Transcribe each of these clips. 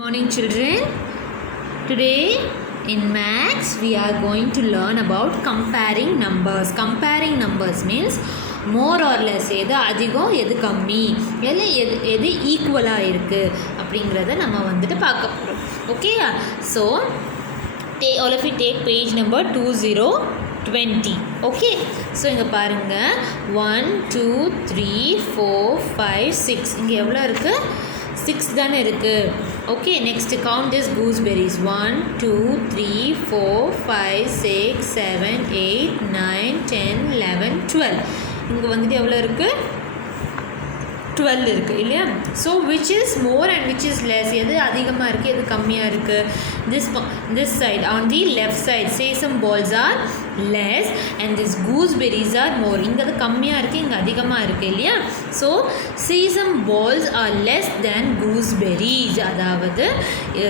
Morning children. Today in maths we are going to learn about comparing numbers. Comparing numbers means more or less எது அதிகம் எது கம்மி எது ஈக்குவலாக இருக்குது அப்படிங்கிறத நம்ம வந்துட்டு பார்க்க போகிறோம். Okay, so all of you take page number 2020. Okay, so இங்கே பாருங்கள் 1 2 3 4 5 6 இங்கே எவ்வளோ இருக்குது? 6 தானே இருக்குது. Okay, next count is gooseberries 1 2 3 4 5 6 7 8 9 10 11 12. இங்கே வந்துட்டு எவ்வளோ இருக்குது? 12 இருக்குது இல்லையா? So which is more and which is less, எது அதிகமாக இருக்குது எது கம்மியாக இருக்குது? This side on the left side sesame balls are less and this gooseberries are more. இங்கே அது கம்மியாக இருக்குது, இங்கே அதிகமாக இருக்குது இல்லையா? So sesame balls are less than gooseberries. அதாவது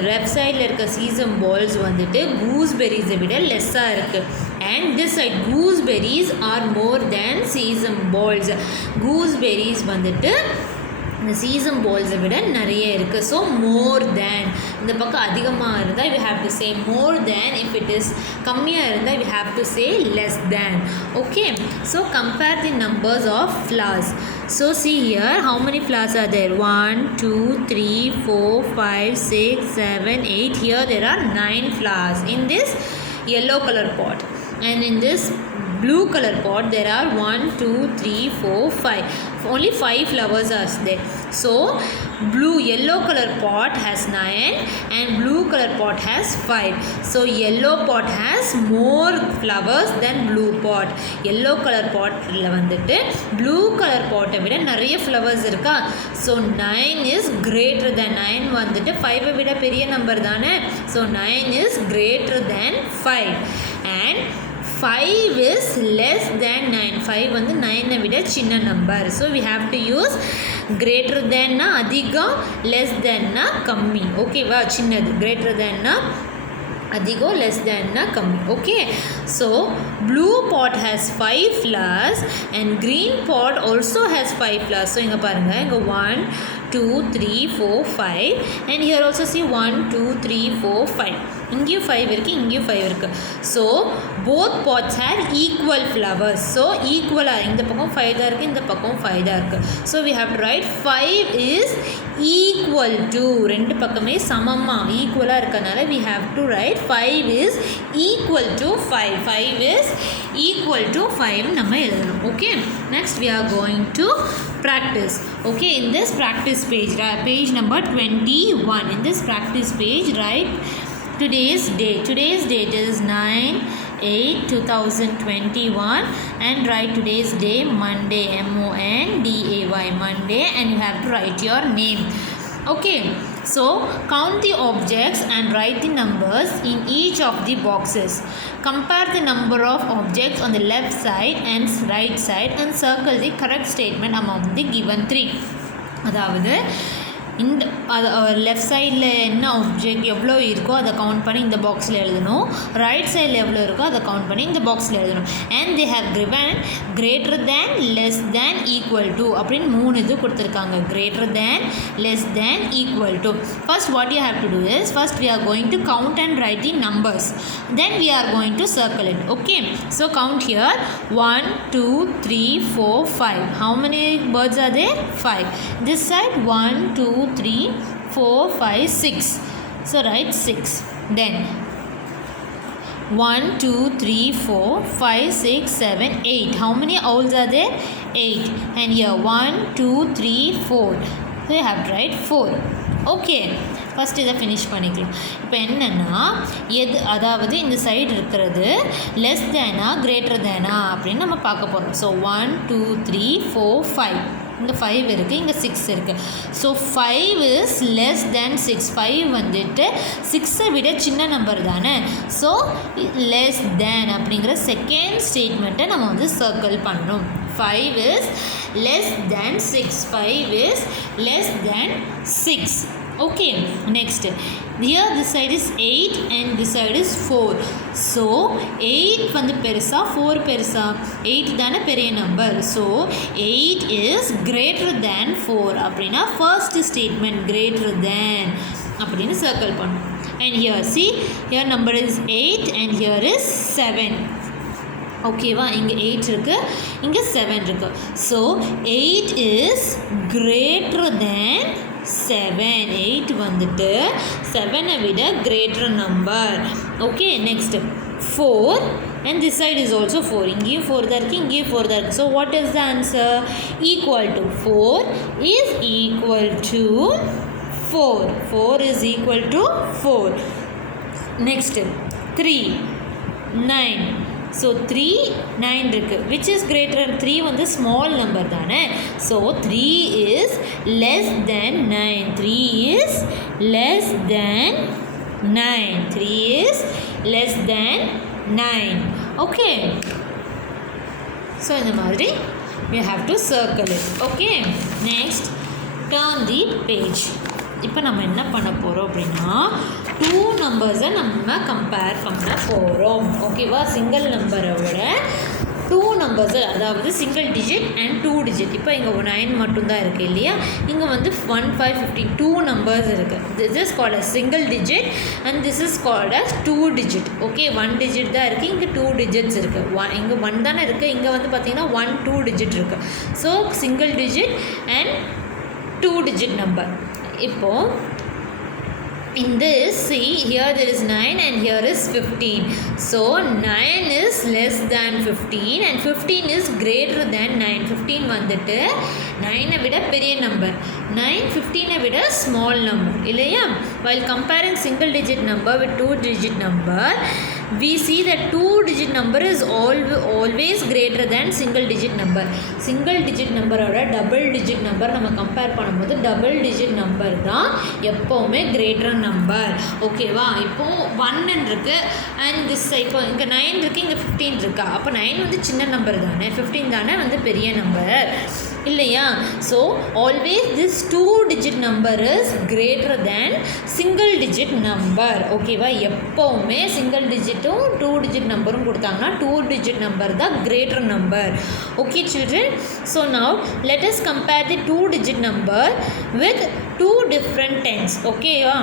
லெஃப்ட் சைடில் இருக்க sesame balls வந்துட்டு gooseberries-ஐ விட லெஸ்ஸாக இருக்குது. And this side gooseberries are more than sesame balls. gooseberries வந்துட்டு இந்த sesame balls-ஐ விட நிறைய இருக்குது. ஸோ மோர் தேன், இந்த பக்கம் அதிகமாக இருந்தால் we have to say more then, if it is கம்மியாக இருந்தால் we have to say less then. Okay, so compare the numbers of flowers. So see here, how many flowers are there? 1 2 3 4 5 6 7 8. Here there are 9 flowers in this yellow color pot, and in this blue color pot there are 1 2 3 4 5. Only 5 flowers are there. So yellow color pot has 9 and blue color pot has 5. So yellow pot has more flowers than blue pot. Yellow color potல வந்துட்டு blue color pot விட நிறைய flowers இருக்கா? So 9 is greater than 9 வந்துட்டு 5 விட பெரிய நம்பர் தானே? So 9 is greater than 5 and 5 is less than 9. 5 வந்து 9 விட சின்ன number. So we have to use greater than அதிகம், less than கம்மி. ஓகேவா? சின்னது greater than அதிகம், less than கம்மி. Okay, so blue pot has 5 flowers and green pot also has 5 flowers. So இங்கே பாருங்கள், இங்கே 1 2 3 4 5 and here also see 1 2 3 4 5. இங்கேயும் 5 இருக்குது, இங்கேயும் 5 இருக்குது. So both pots had equal flowers. So ஈக்குவலாக இந்த பக்கம் 5 தான் இருக்குது, இந்த பக்கம் 5 தான் இருக்குது. So we have to write 5 is equal to, ரெண்டு பக்கமே சமமாக ஈக்குவலாக இருக்கனால we have to write 5 is equal to 5. 5 is equal to 5 நம்ம எழுதணும். Okay, next we are going to practice. Okay, in this practice page, page number 21, in this practice page write today's date. Today's date is 9/8/2021 and write today's day Monday, Monday, Monday, and you have to write your name. Okay, so count the objects and write the numbers in each of the boxes. Compare the number of objects on the left side and right side and circle the correct statement among the given 3. அதாவது இந்த லெஃப்ட் சைடில் என்ன ஆப்ஜெக்ட் எவ்வளோ இருக்கோ அதை கவுண்ட் பண்ணி இந்த பாக்ஸில் எழுதணும், ரைட் சைடில் எவ்வளோ இருக்கோ அதை கவுண்ட் பண்ணி இந்த பாக்ஸில் எழுதணும். And they have given greater than, less than, equal to அப்படின்னு 3 இது கொடுத்துருக்காங்க. greater than, less than, equal to. First what you have to do is, first we are going to count and write the numbers, then we are going to circle it. Okay, so count here 1 2 3 4 5. How many birds are there? 5. This side 1 2 3 4 5 6. So write 6. Then 1 2 3 4 5 6 7 8. How many owls are there? 8. And here 1 2 3 4. So you have to write 4. Okay, first இதை ஃபினிஷ் பண்ணிக்கலாம். இப்போ என்னென்னா அதாவது இந்த சைடு இருக்கிறது லெஸ் தேனா கிரேட்டர் தேனா அப்படின்னு நம்ம பார்க்க போகிறோம். ஸோ 1 2 3 4 5. இங்கே 5 இருக்குது, இங்கே 6 இருக்குது. ஸோ 5 இஸ் லெஸ் தேன் 6. 5 வந்துட்டு 6ஐ விட சின்ன நம்பர் தானே? ஸோ லெஸ் தேன் அப்படிங்கிற செகண்ட் ஸ்டேட்மெண்ட்டை நம்ம வந்து சர்க்கிள் பண்ணணும். 5 is less than 6. 5 is less than 6. Okay, next here this side is 8 and this side is 4. So 8 வந்து பெருசா 4 பெருசா? 8 தானே பெரிய number. So 8 is greater than 4 அப்படின்னா first statement greater than. அப்படின்னு சர்க்கிள் பண்ணணும். And here see, here number is 8 and here is 7. ஓகேவா, இங்கே 8 இருக்குது, இங்கே 7 இருக்குது. ஸோ 8 is greater than 7. 8 வந்துட்டு 7-ஐ விட greater number. Okay, next 4 and this side is also 4. இங்கேயும் 4 தான் இருக்குது, இங்கேயும் 4 தான் இருக்குது. So what is the answer? Equal to 4 is equal to 4. 4 is equal to 4. Next 3 9. ஸோ 3 9 இருக்குது. which is greater? 3 வந்து ஸ்மால் நம்பர் தானே. ஸோ 3 is less than 9. 3 is less than 9. 3 is less than 9. Okay, so இந்த மாதிரி we have to circle it. Okay, next turn the page. இப்போ நம்ம என்ன பண்ண போகிறோம் அப்படின்னா 2 நம்பர்ஸை நம்ம கம்பேர் பண்ண போகிறோம். ஓகேவா, சிங்கிள் நம்பரை விட 2 நம்பர்ஸு, அதாவது சிங்கிள் டிஜிட் அண்ட் 2 டிஜிட். இப்போ இங்கே 9 மட்டும்தான் இருக்குது இல்லையா, இங்கே வந்து 1 5 15 2 நம்பர்ஸ் இருக்குது. This is called as single digit and this is called as 2 digit. Okay, 1 digit தான் இருக்குது, இங்கே 2 டிஜிட்ஸ் இருக்குது. இங்கே 1 தானே இருக்குது, இங்கே வந்து பார்த்திங்கன்னா 1 2 டிஜிட் இருக்குது. So single digit and 2 digit number. இப்போது in this, see here there is 9 and here is 15. So 9 is less than 15 and 15 is greater than 9. 15 வந்துட்டு 9-ஐ விட பெரிய நம்பர், 9 15-ஐ விட ஸ்மால் நம்பர் இல்லையா. while comparing single digit number with 2 digit number, we see that 2 digit number is always greater than single digit number. single digit நம்பரோட double digit number நம்ம கம்பேர் பண்ணும்போது டபுள் டிஜிட் நம்பர் தான் எப்போவுமே கிரேட்டர் நம்பர். ஓகேவா, இப்போது 1 இருக்குது and this இப்போ இங்கே 9 இருக்குது, இங்கே 15 இருக்கா. அப்போ 9 வந்து சின்ன நம்பர் தானே, 15 தானே வந்து பெரிய நம்பர் இல்லையா. So always this 2 digit number is greater than single digit number. ஓகேவா, எப்போவுமே சிங்கிள் டிஜிட்டும் 2 digit நம்பரும் கொடுத்தாங்கன்னா 2 digit நம்பர் தான் greater number. Okay children, so now let us compare the 2 digit number with 2 different tens. ஓகேவா,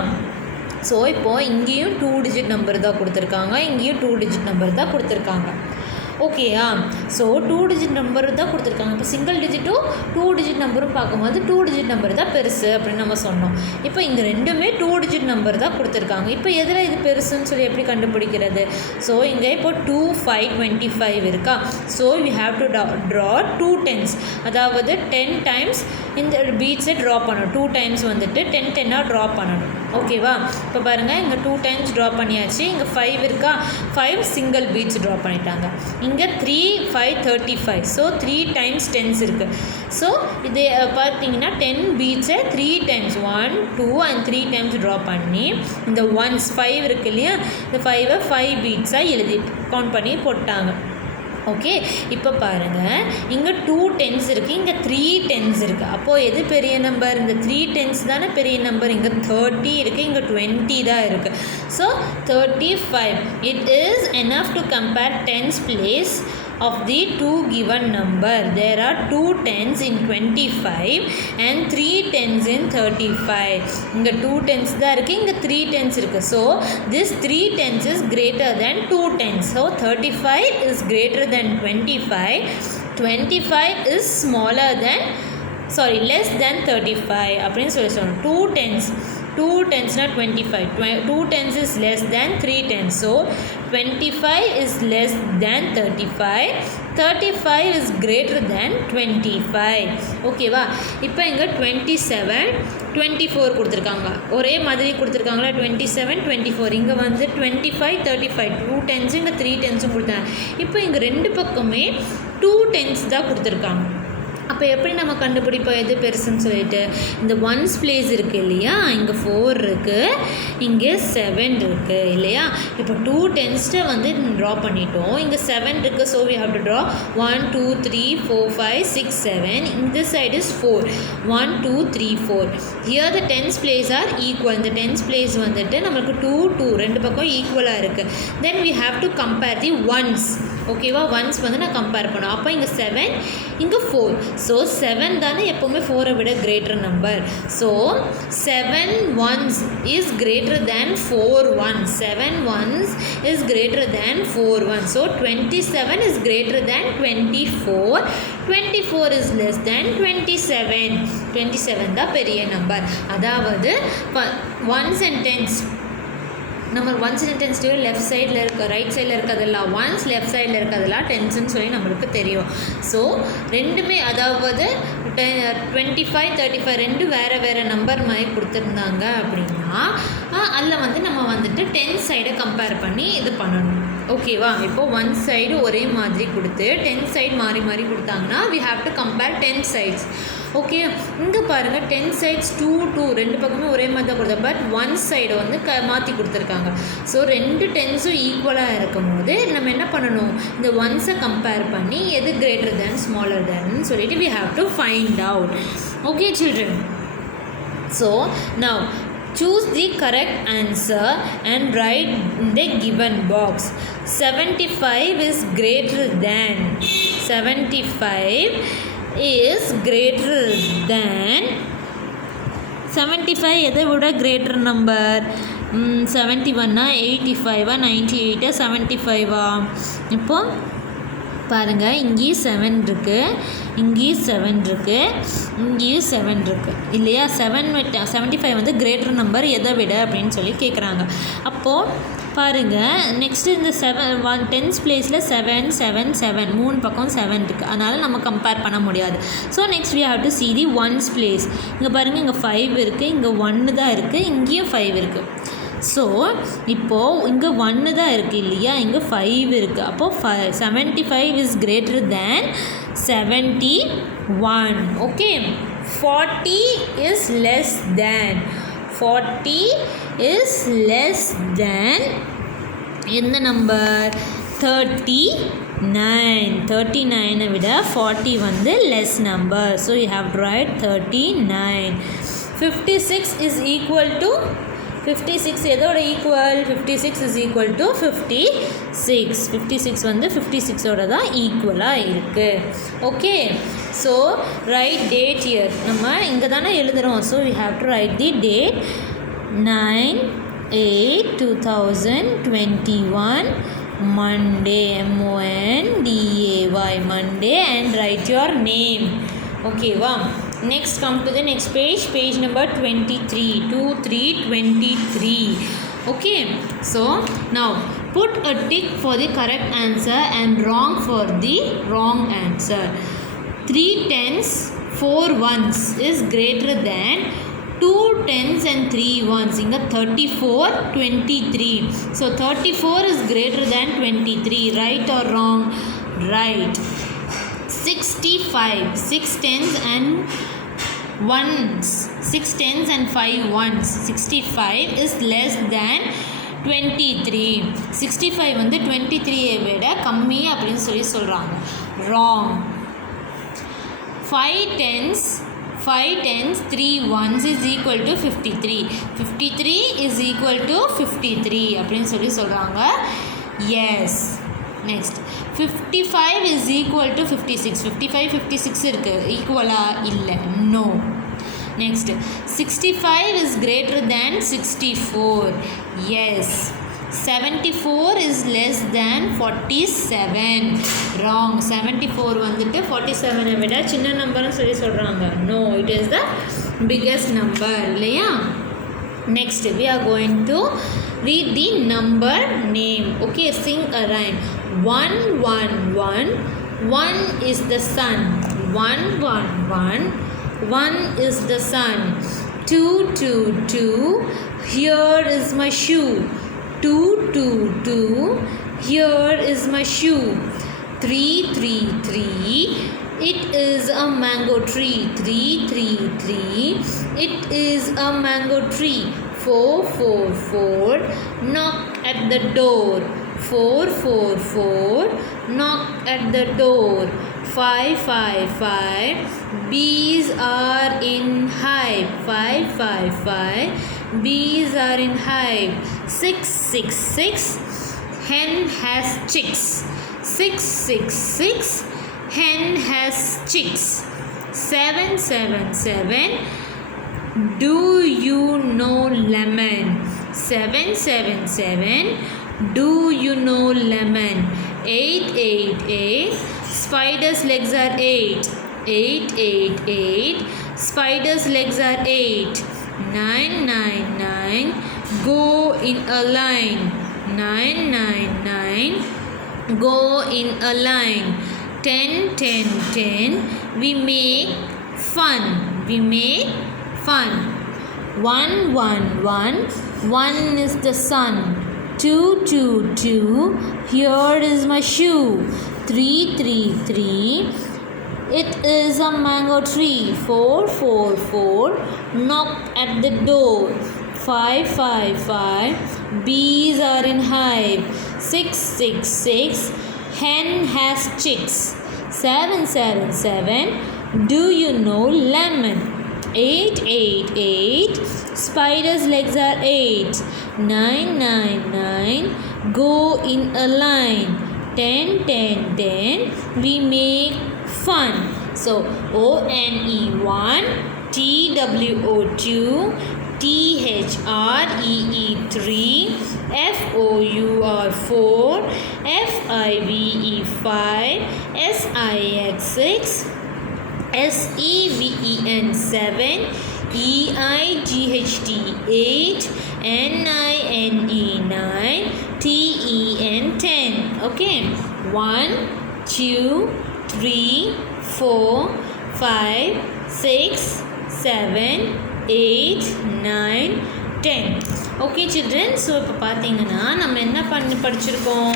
ஸோ இப்போது இங்கேயும் 2 digit நம்பர் தான் கொடுத்துருக்காங்க, இங்கேயும் 2 digit நம்பர் தான் கொடுத்துருக்காங்க. ஓகேயா, ஸோ 2 digit நம்பர் தான் கொடுத்துருக்காங்க. இப்போ சிங்கிள் டிஜிட்டும் 2 digit நம்பரும் பார்க்கும்போது 2 digit நம்பர் தான் பெருசு அப்படின்னு நம்ம சொன்னோம். இப்போ இங்கே ரெண்டுமே 2 digit நம்பர் தான் கொடுத்துருக்காங்க. இப்போ எதில் இது பெருசுன்னு சொல்லி எப்படி கண்டுபிடிக்கிறது? ஸோ இங்கே இப்போ 2 5 25 இருக்கா. So we have to draw 2 tens, அதாவது 10 times இந்த பீட்ஸை ட்ரா பண்ணணும். 2 times வந்துட்டு 10 10ஆக ட்ரா பண்ணணும். ஓகேவா, இப்போ பாருங்கள் இங்கே 2 times ட்ரா பண்ணியாச்சு. இங்கே 5 இருக்கா, 5 சிங்கிள் பீட்ஸ் ட்ரா பண்ணிட்டாங்க. இங்கே 3 5 35. ஸோ 3 times 10s இருக்குது. ஸோ இது பார்த்தீங்கன்னா 10 பீட்ஸை 3 times 1 2 and 3 times ட்ரா பண்ணி இந்த 1s 5 இருக்குது இல்லையா, இந்த 5-ஐ 5 பீட்ஸாக எழுதி கவுண்ட் பண்ணி போட்டாங்க. ஓகே, இப்போ பாருங்கள் இங்கே 2 tens இருக்குது, இங்கே 3 tens இருக்குது. அப்போது எது பெரிய நம்பர்? இந்த 3 tens தானே பெரிய நம்பர். இங்கே 30 இருக்குது, இங்கே 20 தான் இருக்குது. ஸோ 35. It is enough to compare tens place of the 2 given number. There are 2 tens in 25 and 3 tens in 35. இங்கே 2 tens தான் இருக்குது, இங்கே 3 tens இருக்குது. So this 3 tens is greater than 2 tens. So 35 is greater than 25. 25 is smaller than, sorry, less than 35 அப்படின்னு சொல்லி சொல்லணும். 2 tens 2 tensனா 25. 2 tens is less than 3 tens. So 25 is less than 35. 35 is greater than 25. ஓகேவா, இப்போ இங்கே 27 24 கொடுத்துருக்காங்க. ஒரே மாதிரி கொடுத்துருக்காங்களா, 27 24. இங்கே வந்து 25 35. 2 tens இங்கே 3 tensம் கொடுத்தாங்க. இப்போ இங்கே ரெண்டு பக்கமே 2 tens தான் கொடுத்துருக்காங்க. அப்போ எப்படி நம்ம கண்டுபிடிப்போம் எது பெருசுன்னு சொல்லிட்டு? இந்த 1s place இருக்குது இல்லையா, இங்கே 4 இருக்குது, இங்கே 7 இருக்குது இல்லையா. இப்போ 2 tens வந்து ட்ரா பண்ணிட்டோம். இங்கே 7 இருக்குது. So we have to draw 1 2 3 4 5 6 7. இந்த side is 4. 1 2 3 4. Here the tens place are equal. இந்த tens place வந்துட்டு நம்மளுக்கு 2 2 ரெண்டு பக்கம் ஈக்குவலாக இருக்குது. Then we have to compare the ones. ஓகேவா? ஒன்ஸ் வந்து நான் கம்பேர் பண்ணும். அப்போ இங்கே 7 இங்கே 4. ஸோ 7 தானே எப்போவுமே 4 விட greater number. So 7 ones is greater than 4 ones. 7 ones is greater than 4 ones. So 27 is greater than 24. 24 is less than 27. 27 தான் பெரிய நம்பர். அதாவது ஒன்ஸ் அண்ட் டென்ஸ் நம்ம ஒன்ஸ் அண்ட் டென்ஸ் லெஃப்ட் சைடில் இருக்க ரைட் சைடில் இருக்கிறதெல்லாம் ஒன்ஸ், லெஃப்ட் சைடில் இருக்கிறதெல்லாம் டென்ஸ்ன்னு சொல்லி நம்மளுக்கு தெரியும். ஸோ ரெண்டுமே அதாவது 25 35 ரெண்டு வேறு வேறு நம்பர் மாதிரி கொடுத்துருந்தாங்க அப்படின்னா அதில் வந்து நம்ம வந்துட்டு 10 சைடை கம்பேர் பண்ணி இது பண்ணணும். ஓகேவா? இப்போது ஒன் சைடு ஒரே மாதிரி கொடுத்து 10 சைடு மாறி மாறி கொடுத்தாங்கன்னா we have to compare 10 sides. Okay, இங்கே பாருங்கள் 10 sides 2 2 ரெண்டு பக்கமே ஒரே மாதிரி தான் கொடுத்தா, பட் ஒன் சைடை வந்து மாற்றி கொடுத்துருக்காங்க. ஸோ ரெண்டு டென்ஸும் ஈக்குவலாக இருக்கும் போது நம்ம என்ன பண்ணணும், இந்த ஒன்ஸை கம்பேர் பண்ணி எது கிரேட்டர் தேன் ஸ்மாலர் தேன் சொல்லிட்டு we have to find out. Okay children, so now choose the correct answer and write in the given box. 75 is greater than 75 is greater than 75 எதை விட கிரேட்டர் நம்பர்? 71 85 98 75 இப்போ பாருங்கள், இங்கேயும் 7 இருக்குது, இங்கேயும் 7 இருக்குது, இங்கேயும் 7 இருக்குது இல்லையா? 75 வந்து கிரேட்டர் நம்பர் எதை விட அப்படின்னு சொல்லி கேட்குறாங்க. அப்போது பாருங்கள், நெக்ஸ்ட்டு இந்த 10th பிளேஸில் 7 7 7 மூணு பக்கம் 7 இருக்குது, அதனால் நம்ம கம்பேர் பண்ண முடியாது. So next we have to see the ones place. இங்கே பாருங்கள், இங்கே 5 இருக்குது, இங்கே 1 தான் இருக்குது, இங்கேயும் 5 இருக்குது. ஸோ இப்போது இங்கே 1 தான் இருக்குது இல்லையா, இங்கே 5 இருக்குது. அப்போது 75 இஸ் கிரேட்டர் தேன் 71. ஓகே, 40 is less than 40 is less than எந்த நம்பர்? 39. 39 விட 40 வந்து less number. So you have to right 39. 56 is equal to 56 எதோட ஈக்குவல்? 56 இஸ் ஈக்குவல் டு 56. 56 வந்து 56ஓட தான் ஈக்குவலாக இருக்குது. Okay, so write date year. நம்ம இங்கே தானே எழுதுகிறோம். So we have to write the date 9/8/2021 Monday, MONDAY Monday, and write your name. Okay, wow. Next, come to the next page, page number 23. 23. Okay, so now put a tick for the correct answer and wrong for the wrong answer. 3 10s 4 ones is greater than 2 10s and 3 ones. Inga 34 23. So 34 is greater than 23. Right or wrong? Right. 65 6 10s and ones, 6 10s and 5 ones. 65 is less than 23. 65 வந்து 23 விட கம்மி அப்படின்னு சொல்லி சொல்கிறாங்க. Wrong. 5 10s 3 ones is equal to 53. 53 is equal to 53 அப்படின்னு சொல்லி சொல்கிறாங்க. Yes. Next, 55 is equal to 56. 55 56 இருக்குது, ஈக்குவலாக இல்லை, no. Next, 65 is greater than 64. Yes. 74 is less than 47. Wrong. 74 வந்துட்டு 47 விட சின்ன நம்பர்னு சொல்லி சொல்கிறாங்க. No, it is the biggest number இல்லையா? Next, we are going to read the number name. Okay, sing a rhyme. 1 1 1. 1 is the sun. 1 1 1. 1 is the sun. 2 2 2. Here is my shoe. 2 2 2. Here is my shoe. 3 3 3. It is a mango tree. 3 3 3. It is a mango tree. 4 4 4. Knock at the door. 4 4 4. Knock at the door. 5 5 5. Bees are in hive. 5 5 5. Bees are in hive. 6 6 6. Hen has chicks. 666 hen has chicks. 777 do you know lemon? 777 do you know lemon? 888 spider's legs are 8. 888 spider's legs are 8. 999 go in a line. 999 go in a line. 10 10 10 we make fun. We make fun. 1 1 1 1 is the sun. 2 2 2 here is my shoe. 3 3 3 it is a mango tree. 4 4 4 knock at the door. 5 5 5 bees are in hive. 6 6 6 hen has chicks. 7 7 7 do you know lemon? 8 8 8 spider's legs are 8. 9 9 9 go in a line. 10 10 10 we make fun. So ONE1 TWO2 THREE3 FOUR4 FIVE5 SIX6 SEVEN7 EIGHT8 NINE9 TEN10. Okay, 1 2 3 4 5 6 7 8 9 10. Okay children, so இப்போ பார்த்தீங்கன்னா நம்ம என்ன படிச்சிருக்கோம்,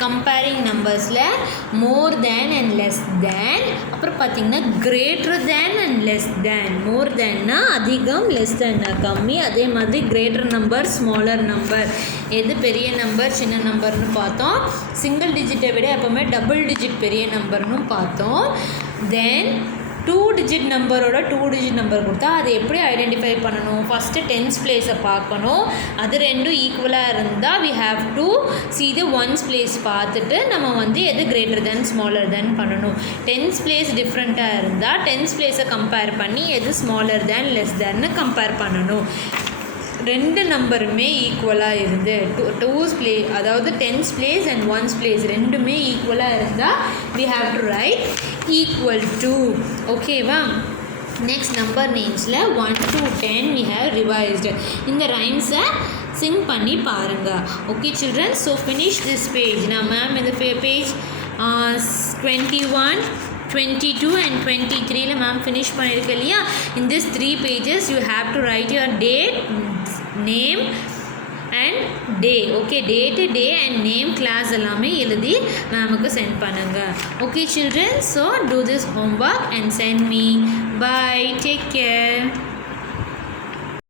comparing நம்பர்ஸில் more than and less than, அப்புறம் பார்த்தீங்கன்னா greater than and less than. More தேன்னா அதிகம், லெஸ் தேன்னா கம்மி. அதே மாதிரி கிரேட்டர் நம்பர், ஸ்மாலர் நம்பர், எது பெரிய நம்பர் சின்ன நம்பர்னு பார்த்தோம். சிங்கிள் டிஜிட்டை விட எப்போவுமே டபுள் டிஜிட் பெரிய நம்பர்னு பார்த்தோம். தென் 2 டிஜிட் நம்பரோட 2 டிஜிட் நம்பர் கொடுத்தா அதை எப்படி ஐடென்டிஃபை பண்ணணும், ஃபஸ்ட்டு டென்ஸ் பிளேஸை பார்க்கணும். அது ரெண்டும் ஈக்குவலாக இருந்தால் we have to see the ones place பார்த்துட்டு நம்ம வந்து எது கிரேட்டர் தென் ஸ்மாலர் தென் பண்ணணும். டென்ஸ் பிளேஸ் டிஃப்ரெண்ட்டாக இருந்தால் டென்ஸ் பிளேஸை கம்பேர் பண்ணி எது ஸ்மாலர் தேன் லெஸ் தேன்னு கம்பேர் பண்ணணும். ரெண்டு நம்பருமே ஈக்குவலாக இருந்து டூஸ் பிளே, அதாவது tens place and ones place ரெண்டுமே ஈக்குவலாக இருந்தால் we have to write equal to. ஓகேவா? நெக்ஸ்ட் நம்பர் நேம்ஸில் 1 to 10 we have revised. இந்த ரைம்ஸை சிங் பண்ணி பாருங்கள். Okay children, so finish this page. நான் மேம் இந்த பேஜ் 21 22 and 23 மேம் ஃபினிஷ் பண்ணியிருக்கேன் இல்லையா. In this 3 pages you have to write your date, name and day. Okay, date, day and name, class எல்லாமே எழுதி மேமுக்கு சென்ட் பண்ணுங்கள். Okay children, so do this homework and send me. Bye, take care.